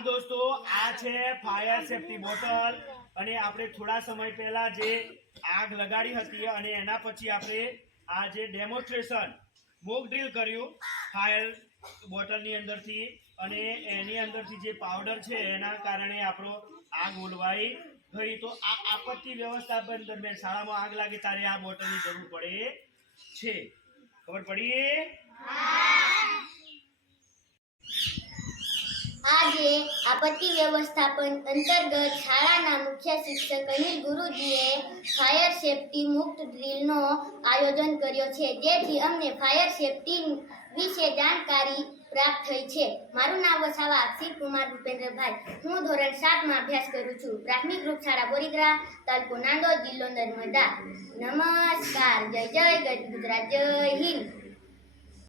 આ છે fire safety bottle. અને આપણે થોડા સમય પહેલા જે આગ લગાડી હતી અને એના પછી આપણે આ જે ડેમોન્સ્ટ્રેશન મોક ડ્રીલ કર્યું ફાયર બોટલની અંદરથી. અને એની અંદરથી જે પાવડર છે, એના કારણે આપણો આગ ઓલવાઈ ગઈ. તો આ આપત્તિ વ્યવસ્થાપન દરમિયાન શાળામાં આગ લાગે ત્યારે આ બોટલની જરૂર પડે છે. ખબર પડી? આજે આપત્તિ વ્યવસ્થાપન અંતર્ગત શાળાના મુખ્ય શિક્ષક અનિલ ગુરુજીએ ફાયર સેફટી મુક્ત ડ્રીલનો આયોજન કર્યો છે. જેથી અમને ફાયર સેફટી વિશે જાણકારી પ્રાપ્ત થઈ છે. મારું નામ વસાવા અક્ષિત કુમાર ભૂપેન્દ્રભાઈ. હું ધોરણ સાતમાં અભ્યાસ કરું છું. પ્રાથમિક ગ્રુપ શાળા બોરીદ્રા તાલુકો નાંદોદ, જિલ્લો નર્મદા. નમસ્કાર. જય જય ગુજરાત. જય હિન્દ.